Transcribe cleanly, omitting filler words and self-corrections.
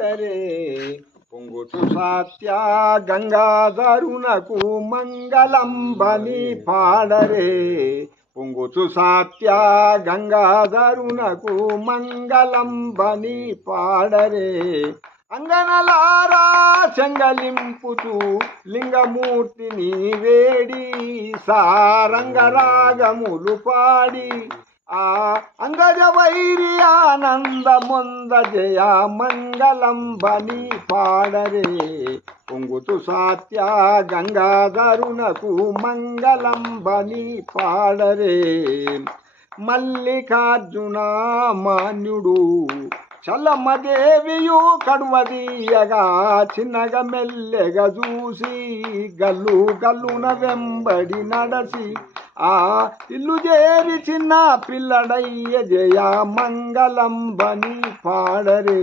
తరే పొంగుచు సాత్య గంగాధరునకు మంగళంబని పాడరే పొంగుచు సాత్య గంగాధరునకు మంగళంబని పాడరే అంగనలారా చెంగలింపుచు లింగమూర్తిని వేడి సారంగరాగములు పాడి ఆ అంగజ వైరి ఆనందమొంద జయ మంగళంబని పాడరే పొంగుచు సాత్య గంగాధరునకు మంగళంబని పాడరే మల్లికార్జున మాన్యుడు చల్లమ్మదేవియు కడువదీయగా చిన్నగా మెల్లెగా చూసి గల్లు గల్లున వెంబడి నడసి ఆ ఇల్లు చేరి చిన్న పిల్లడయ్య జయ మంగళంబని పాడరే